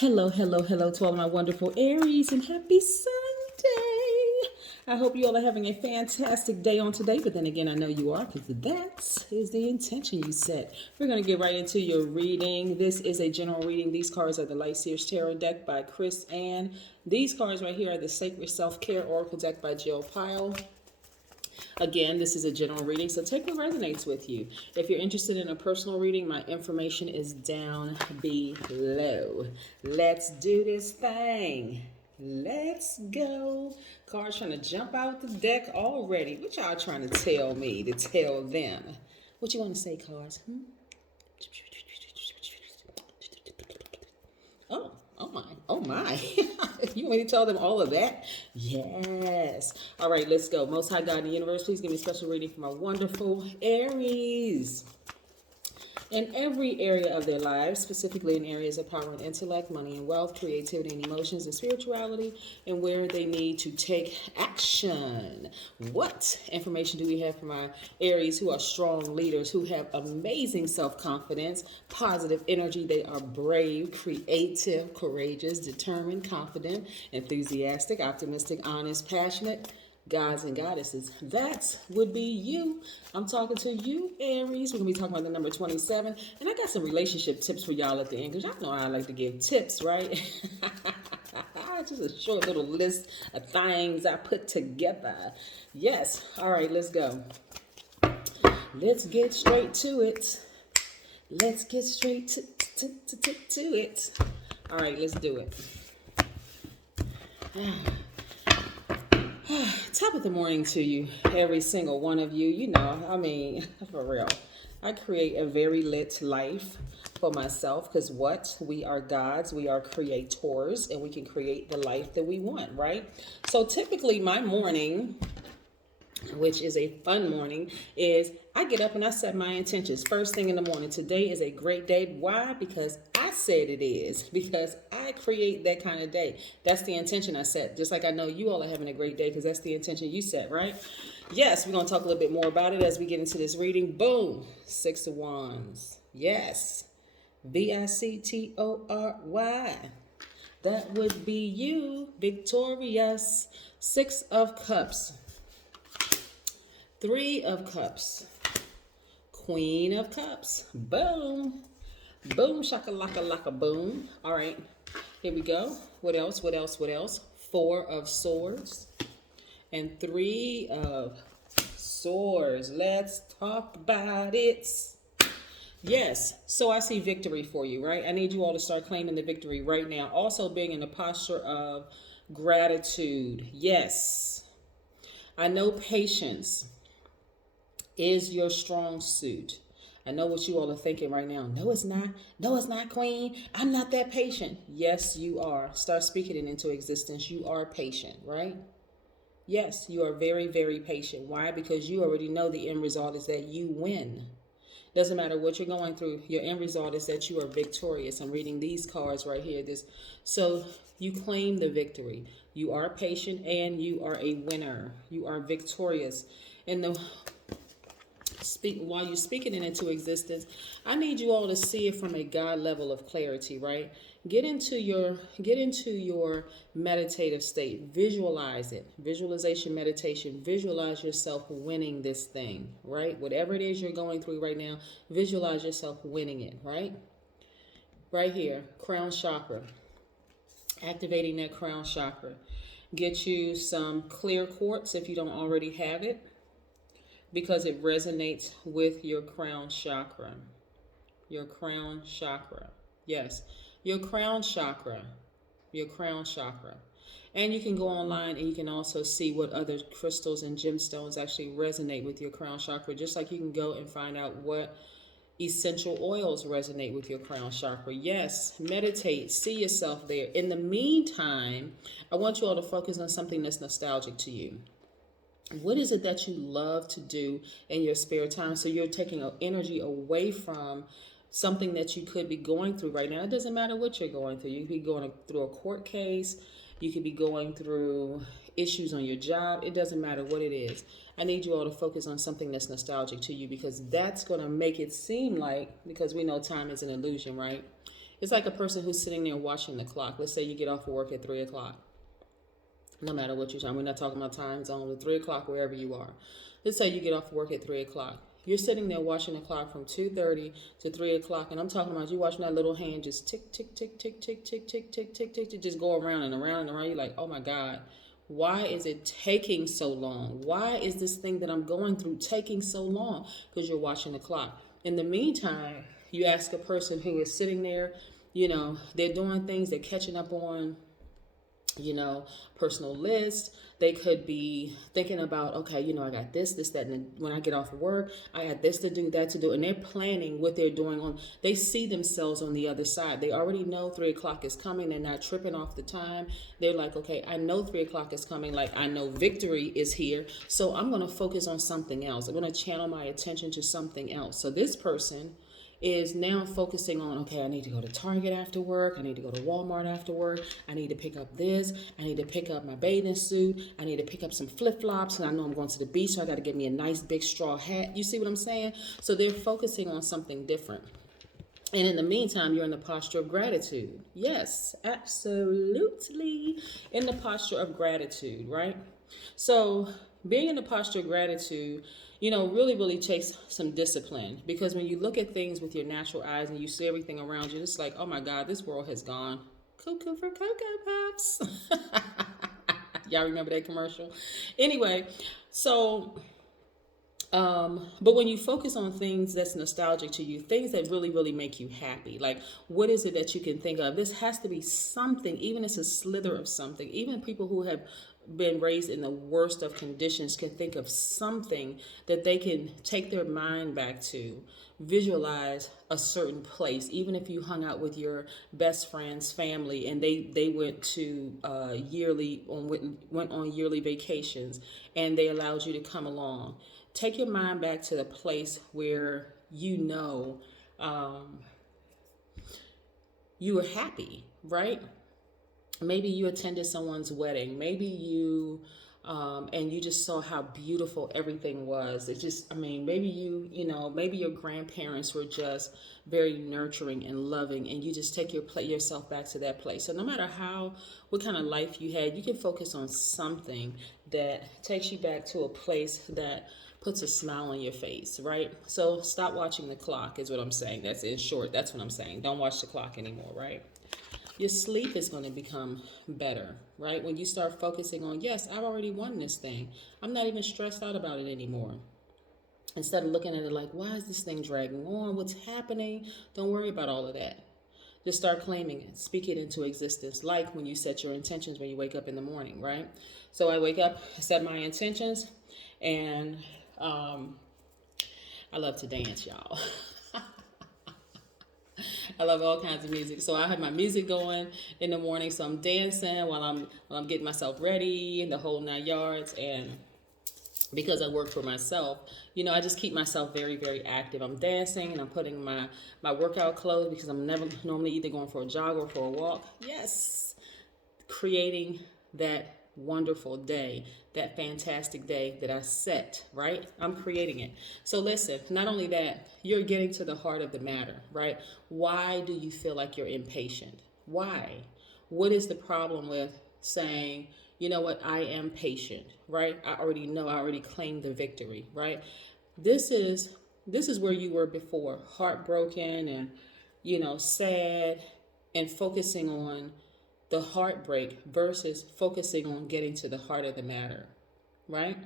Hello, hello, hello to all of my wonderful Aries and happy Sunday. I hope you all are having a fantastic day on today, but then again, I know you are because that is the intention you set. We're going to get right into your reading. This is a general reading. These cards are the Light Seers Tarot deck by Chris Ann. These cards right here are the Sacred Self-Care Oracle deck by Jill Pyle. Again, this is a general reading, so take what resonates with you. If you're interested in a personal reading, my information is down below. Let's do this thing. Let's go. Cards trying to jump out the deck already. What y'all trying to tell me to tell them? What you want to say, cards? Oh my. You want me to tell them all of that? Yes. All right, let's go. Most High God in the universe, please give me a special reading for my wonderful Aries. In every area of their lives, specifically in areas of power and intellect, money and wealth, creativity and emotions and spirituality, and where they need to take action. What information do we have for my Aries who are strong leaders, who have amazing self-confidence, positive energy? They are brave, creative, courageous, determined, confident, enthusiastic, optimistic, honest, passionate. Gods and goddesses, that would be you. I'm talking to you, Aries. We're going to be talking about the number 27. And I got some relationship tips for y'all at the end, because y'all know I like to give tips, right? Just a short little list of things I put together. Yes. All right, let's go. Let's get straight to it. Let's get straight to it. All right, let's do it. Top of the morning to you, every single one of you. You know, I mean, for real, I create a very lit life for myself because what? We are gods, we are creators, and we can create the life that we want, right? So typically my morning, which is a fun morning, is I get up and I set my intentions first thing in the morning. Today is a great day. Why? Because I said it is. Because I create that kind of day. That's the intention I set. Just like I know you all are having a great day because that's the intention you set, right? Yes, we're going to talk a little bit more about it as we get into this reading. Boom. 6 of Wands. Yes. Victory. That would be you. Victorious. 6 of Cups. 3 of Cups. Queen of Cups. Boom. Boom, shakalaka laka boom. All right, here we go. What else? 4 of Swords and 3 of Swords. Let's talk about it. Yes, so I see victory for you, right? I need you all to start claiming the victory right now. Also being in a posture of gratitude. Yes, I know patience is your strong suit. I know what you all are thinking right now. No, it's not. No, it's not, Queen. I'm not that patient. Yes, you are. Start speaking it into existence. You are patient, right? Yes, you are very, very patient. Why? Because you already know the end result is that you win. Doesn't matter what you're going through. Your end result is that you are victorious. I'm reading these cards right here. So you claim the victory. You are patient and you are a winner. You are victorious. And while you're speaking it into existence, I need you all to see it from a God level of clarity, right? Get into your meditative state. Visualize it. Visualization, meditation. Visualize yourself winning this thing, right? Whatever it is you're going through right now, visualize yourself winning it, right? Right here, crown chakra. Activating that crown chakra. Get you some clear quartz if you don't already have it, because it resonates with your crown chakra. Your crown chakra. Yes, your crown chakra. Your crown chakra. And you can go online and you can also see what other crystals and gemstones actually resonate with your crown chakra. Just like you can go and find out what essential oils resonate with your crown chakra. Yes, meditate, see yourself there. In the meantime, I want you all to focus on something that's nostalgic to you. What is it that you love to do in your spare time? So you're taking energy away from something that you could be going through right now. It doesn't matter what you're going through. You could be going through a court case. You could be going through issues on your job. It doesn't matter what it is. I need you all to focus on something that's nostalgic to you, because that's going to make it seem like, because we know time is an illusion, right? It's like a person who's sitting there watching the clock. Let's say you get off of work at 3 o'clock. No matter what you're talking, we're not talking about time zone, but 3 o'clock wherever you are. Let's say you get off work at 3 o'clock. You're sitting there watching the clock from 2:30 to 3 o'clock, and I'm talking about you watching that little hand just tick, tick, tick, tick, tick, tick, tick, tick, tick, tick, tick, just go around and around and around. You're like, oh my God, why is it taking so long? Why is this thing that I'm going through taking so long? Because you're watching the clock. In the meantime, you ask a person who is sitting there, they're doing things, they're catching up on, personal list. They could be thinking about, okay, I got this, that, and when I get off of work, I got this to do, that to do, and they're planning what they're doing they see themselves on the other side. They already know 3 o'clock is coming. They're not tripping off the time. They're like, okay, I know 3 o'clock is coming. Like, I know victory is here. So I'm going to focus on something else. I'm going to channel my attention to something else. So this person is now focusing on, okay, I need to go to Target after work. I need to go to Walmart after work. I need to pick up this. I need to pick up my bathing suit. I need to pick up some flip-flops. And I know I'm going to the beach, so I got to get me a nice big straw hat. You see what I'm saying? So they're focusing on something different. And in the meantime, you're in the posture of gratitude. Yes, absolutely. In the posture of gratitude, right? So being in the posture of gratitude, really takes some discipline, because when you look at things with your natural eyes and you see everything around you, it's like, oh my God, this world has gone cuckoo for Cocoa Puffs. Y'all remember that commercial? Anyway, so, but when you focus on things that's nostalgic to you, things that really make you happy, like what is it that you can think of? This has to be something, even if it's a slither of something. Even people who have been raised in the worst of conditions can think of something that they can take their mind back to, visualize a certain place. Even if you hung out with your best friend's family and they went to went on yearly vacations and they allowed you to come along, take your mind back to the place where you were happy, right? Maybe you attended someone's wedding. Maybe you, and you just saw how beautiful everything was. Maybe maybe your grandparents were just very nurturing and loving, and you just take yourself back to that place. So no matter what kind of life you had, you can focus on something that takes you back to a place that puts a smile on your face, right? So stop watching the clock is what I'm saying. That's in short. That's what I'm saying. Don't watch the clock anymore, right? Your sleep is going to become better, right? When you start focusing on, yes, I've already won this thing. I'm not even stressed out about it anymore. Instead of looking at it like, why is this thing dragging on? What's happening? Don't worry about all of that. Just start claiming it. Speak it into existence, like when you set your intentions when you wake up in the morning, right? So I wake up, set my intentions, and I love to dance, y'all. I love all kinds of music. So I have my music going in the morning. So I'm dancing while I'm getting myself ready, the whole 9 yards. And because I work for myself, I just keep myself very, very active. I'm dancing and I'm putting my workout clothes, because I'm never normally either going for a jog or for a walk. Yes. Creating that wonderful day, that fantastic day that I set, right? I'm creating it. So listen, not only that, you're getting to the heart of the matter, right? Why do you feel like you're impatient? Why? What is the problem with saying, you know what, I am patient, right? I already know, I already claimed the victory, right? This is where you were before, heartbroken and, sad, and focusing on the heartbreak versus focusing on getting to the heart of the matter, right?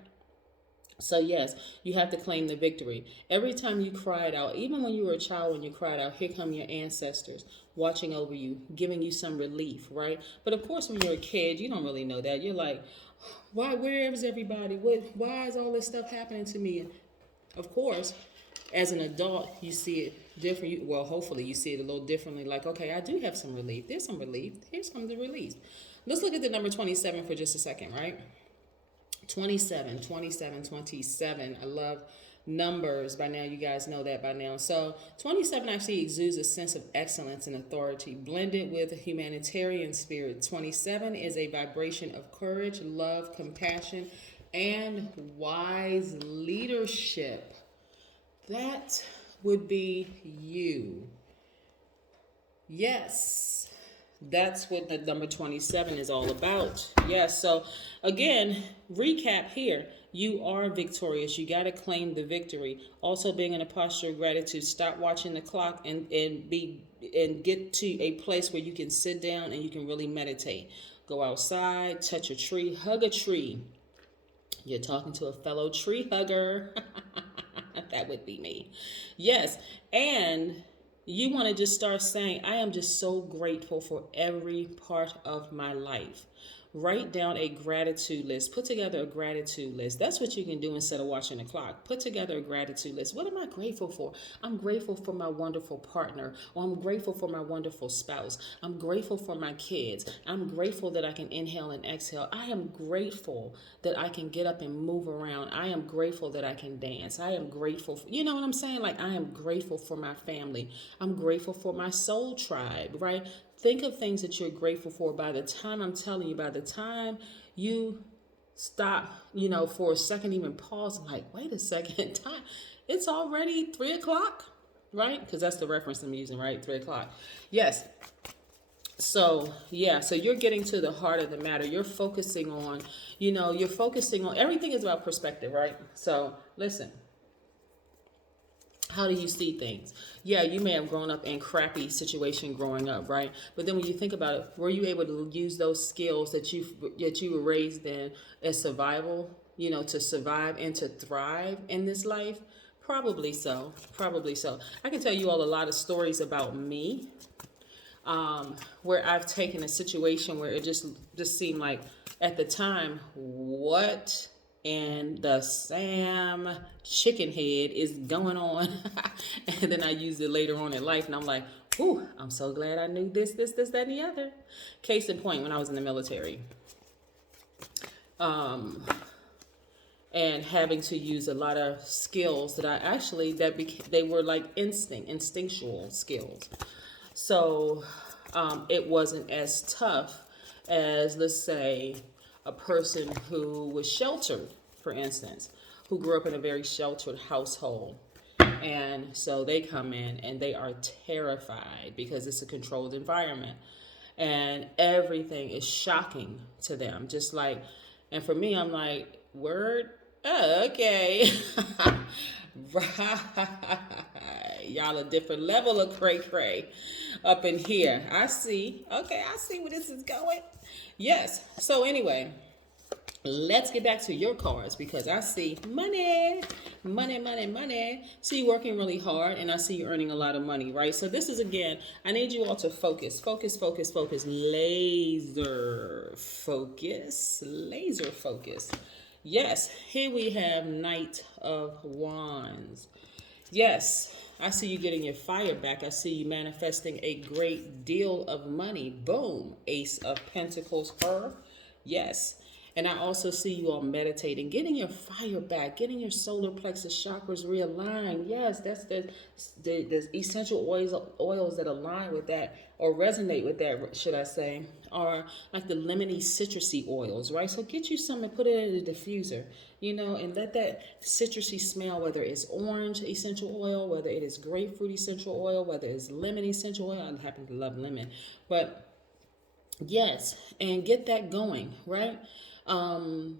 So yes, you have to claim the victory. Every time you cried out, even when you were a child, when you cried out, here come your ancestors watching over you, giving you some relief, right? But of course, when you're a kid, you don't really know that. You're like, where is everybody? Why is all this stuff happening to me? Of course, as an adult, you see it different. Hopefully you see it a little differently. Like, okay, I do have some relief. There's some relief. Here's some of the relief. Let's look at the number 27 for just a second, right? 27. I love numbers. By now, you guys know that by now. So 27 actually exudes a sense of excellence and authority, blended with a humanitarian spirit. 27 is a vibration of courage, love, compassion, and wise leadership. That would be you. Yes, that's what the number 27 is all about. Yes, so again, recap here. You are victorious. You got to claim the victory. Also, being in a posture of gratitude. Stop watching the clock and get to a place where you can sit down and you can really meditate. Go outside, touch a tree, hug a tree. You're talking to a fellow tree hugger. That would be me. Yes. And you want to just start saying, I am just so grateful for every part of my life. Write down a gratitude list. Put together a gratitude list. That's what you can do instead of watching the clock. Put together a gratitude list. What am I grateful for? I'm grateful for my wonderful partner, or I'm grateful for my wonderful spouse. I'm grateful for my kids. I'm grateful that I can inhale and exhale. I am grateful that I can get up and move around. I am grateful that I can dance. I am grateful for, you know what I'm saying? Like, I am grateful for my family. I'm grateful for my soul tribe, right? Think of things that you're grateful for. By the time, I'm telling you, by the time you stop, for a second, even pause, I'm like, wait a second, time. It's already 3 o'clock, right? Because that's the reference I'm using, right? 3 o'clock. Yes. So, yeah, so you're getting to the heart of the matter. You're focusing on, everything is about perspective, right? So, listen. How do you see things? Yeah, you may have grown up in crappy situation growing up, right? But then when you think about it, were you able to use those skills that you were raised in as survival, to survive and to thrive in this life? Probably so. Probably so. I can tell you all a lot of stories about me, where I've taken a situation where it just seemed like at the time, what in the Sam chicken head is going on? And then I use it later on in life, and I'm like, whew, I'm so glad I knew this, that, and the other. Case in point, when I was in the military, and having to use a lot of skills that they were like instinctual skills. So it wasn't as tough as, let's say, a person who was sheltered, for instance, who grew up in a very sheltered household. And so they come in and they are terrified because it's a controlled environment. And everything is shocking to them. Just like, and for me, I'm like, word? Oh, okay. Right. Y'all a different level of cray up in here. I see. Okay, I see where this is going. Yes. So anyway, let's get back to your cards, because I see money. See you working really hard, and I see you earning a lot of money, right? So this is, again, I need you all to focus. Laser focus. Yes, here we have Knight of Wands. Yes, I see you getting your fire back. I see you manifesting a great deal of money. Boom. Ace of Pentacles, her. Yes. And I also see you all meditating, getting your fire back, getting your solar plexus chakras realigned. Yes, that's the essential oils that align with that, or resonate with that, should I say, are like the lemony citrusy oils, right? So get you some and put it in a diffuser, and let that citrusy smell, whether it's orange essential oil, whether it is grapefruit essential oil, whether it's lemon essential oil. I happen to love lemon, but yes, and get that going, right? And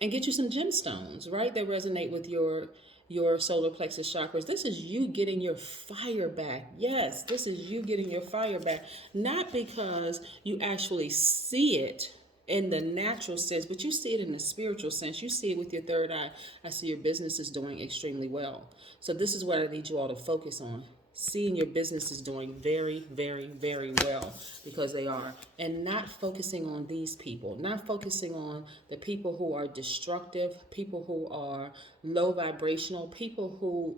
get you some gemstones, right, that resonate with your solar plexus chakras. This is you getting your fire back. Yes, this is you getting your fire back, not because you actually see it in the natural sense, but you see it in the spiritual sense. You see it with your third eye. I see your business is doing extremely well. So this is what I need you all to focus on. Seeing your business is doing very, very, very well, because they are. And not focusing on these people, not focusing on the people who are destructive, people who are low vibrational, people who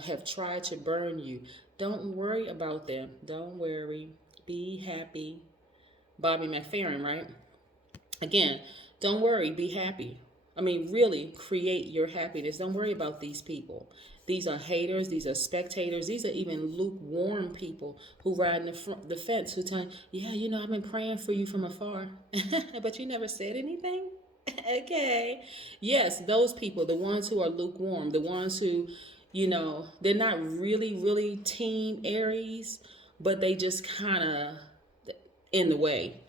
have tried to burn you. Don't worry about them. Don't worry. Be happy. Bobby McFerrin, right? Again, don't worry. Be happy. I mean, really create your happiness. Don't worry about these people. These are haters. These are spectators. These are even lukewarm people who ride in the fence, who tell you, yeah, I've been praying for you from afar, but you never said anything. Okay. Yes, those people, the ones who are lukewarm, the ones who, they're not really, really team Aries, but they just kind of in the way.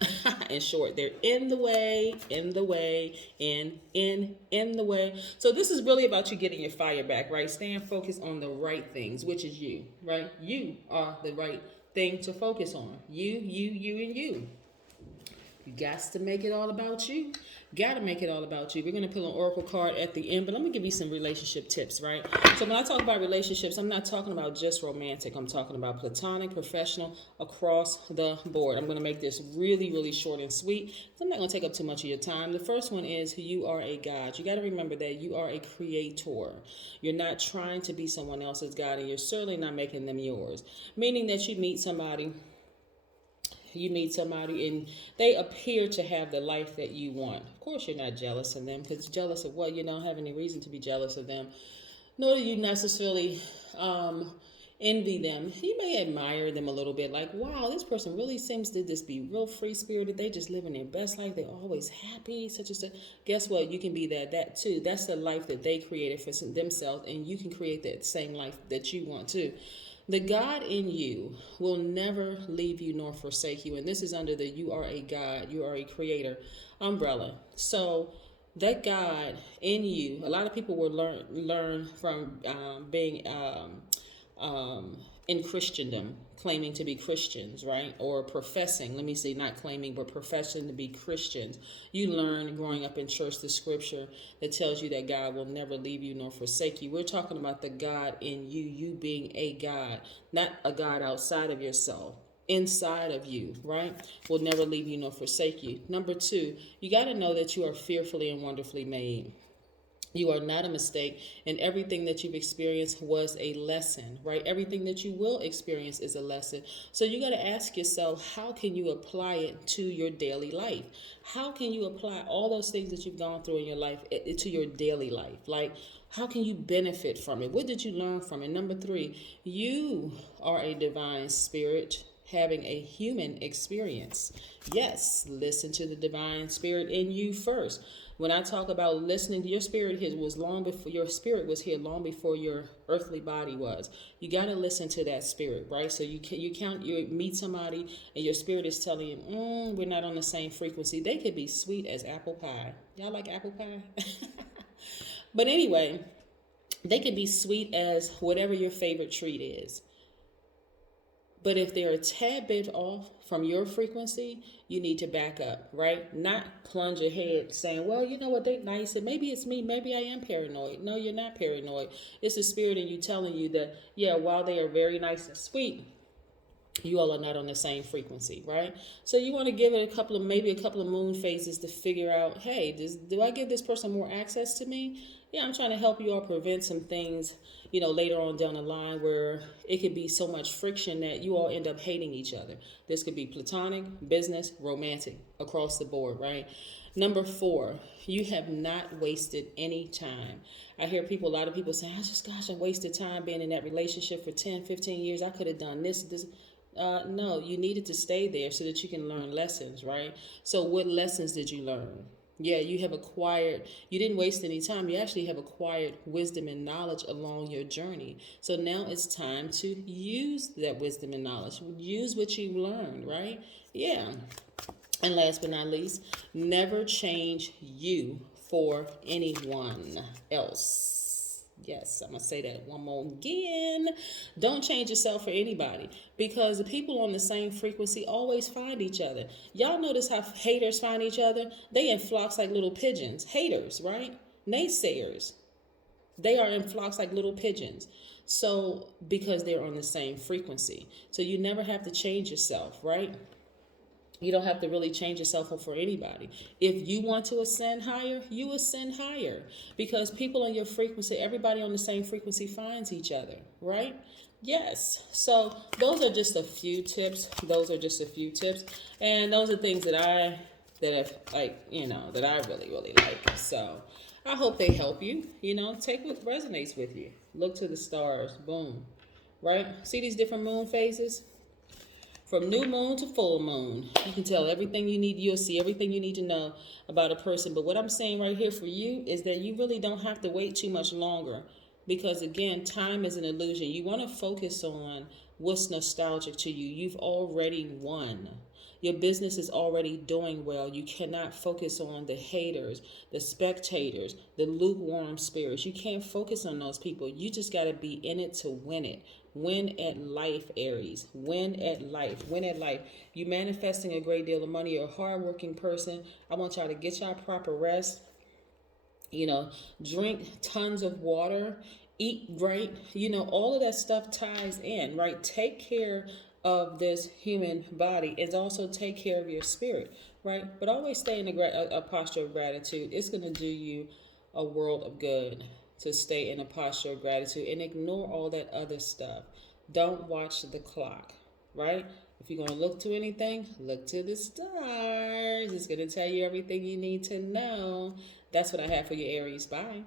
In short, they're in the way, in the way, in the way. So this is really about you getting your fire back, right? Staying focused on the right things, which is you, right? You are the right thing to focus on. You, and you. You got to make it all about you. Got to make it all about you. We're going to pull an oracle card at the end, but let me give you some relationship tips, right? So when I talk about relationships, I'm not talking about just romantic. I'm talking about platonic, professional, across the board. I'm going to make this really, really short and sweet. So I'm not going to take up too much of your time. The first one is you are a God. You got to remember that you are a creator. You're not trying to be someone else's God, and you're certainly not making them yours. Meaning that you meet somebody and they appear to have the life that you want. Of course, you're not jealous of them, because jealous of what? You don't have any reason to be jealous of them, nor do you necessarily envy them. You may admire them a little bit, like, wow, this person really seems to just be real free-spirited. They just living their best life. They're always happy, such and such. Guess what? You can be that too. That's the life that they created for themselves, and you can create that same life that you want too. The God in you will never leave you nor forsake you. And this is under the you are a God, you are a creator umbrella. So that God in you, a lot of people will learn from being in Christendom, claiming to be Christians, right? Or professing, let me say, not claiming, but professing to be Christians. You learn growing up in church the scripture that tells you that God will never leave you nor forsake you. We're talking about the God in you, you being a God, not a God outside of yourself. Inside of you, right? Will never leave you nor forsake you. Number two, you got to know that you are fearfully and wonderfully made. You are not a mistake, and everything that you've experienced was a lesson, right? Everything that you will experience is a lesson. So you got to ask yourself, how can you apply it to your daily life? How can you apply all those things that you've gone through in your life to your daily life? Like, how can you benefit from it? What did you learn from it? Number three, you are a divine spirit having a human experience. Yes, listen to the divine spirit in you first. When I talk about listening, your spirit was long before your spirit was here, long before your earthly body was. You got to listen to that spirit, right? So you meet somebody and your spirit is telling you, we're not on the same frequency. They could be sweet as apple pie. Y'all like apple pie? But anyway, they could be sweet as whatever your favorite treat is. But if they're a tad bit off from your frequency, you need to back up, right? Not plunge ahead saying, well, you know what, they're nice, and maybe it's me, maybe I am paranoid. No, you're not paranoid. It's the spirit in you telling you that, yeah, while they are very nice and sweet, you all are not on the same frequency, right? So you want to give it maybe a couple of moon phases to figure out, hey, do I give this person more access to me? Yeah, I'm trying to help you all prevent some things, later on down the line where it could be so much friction that you all end up hating each other. This could be platonic, business, romantic, across the board, right? Number 4, you have not wasted any time. I hear a lot of people saying, I wasted time being in that relationship for 10, 15 years. I could have done this. No, you needed to stay there so that you can learn lessons, right? So what lessons did you learn? Yeah, you didn't waste any time. You actually have acquired wisdom and knowledge along your journey. So now it's time to use that wisdom and knowledge. Use what you've learned, right? Yeah. And last but not least, never change you for anyone else. Yes, I'm going to say that one more again. Don't change yourself for anybody, because the people on the same frequency always find each other. Y'all notice how haters find each other? They in flocks like little pigeons. Haters, right? Naysayers. They are in flocks like little pigeons. So, because they're on the same frequency. So you never have to change yourself, right? You don't have to really change yourself for anybody. If you want to ascend higher, you ascend higher. Because people on your frequency, everybody on the same frequency finds each other, right? Yes. So those are just a few tips. And those are things that I really, really like. So I hope they help you. Take what resonates with you. Look to the stars. Boom. Right? See these different moon phases? From new moon to full moon, you can tell everything you need. You'll see everything you need to know about a person. But what I'm saying right here for you is that you really don't have to wait too much longer Because again, time is an illusion. You want to focus on what's nostalgic to you. You've already won. Your business is already doing well. You cannot focus on the haters, the spectators, the lukewarm spirits. You can't focus on those people. You just got to be in it to win it. Win at life, Aries. Win at life. Win at life. You manifesting a great deal of money. You're a hardworking person. I want y'all to get y'all proper rest. Drink tons of water, eat right. All of that stuff ties in, right? Take care of this human body and also take care of your spirit, right? But always stay in a posture of gratitude. It's going to do you a world of good to stay in a posture of gratitude and ignore all that other stuff. Don't watch the clock, right? If you're going to look to anything, look to the stars. It's going to tell you everything you need to know. That's what I have for you, Aries. Bye.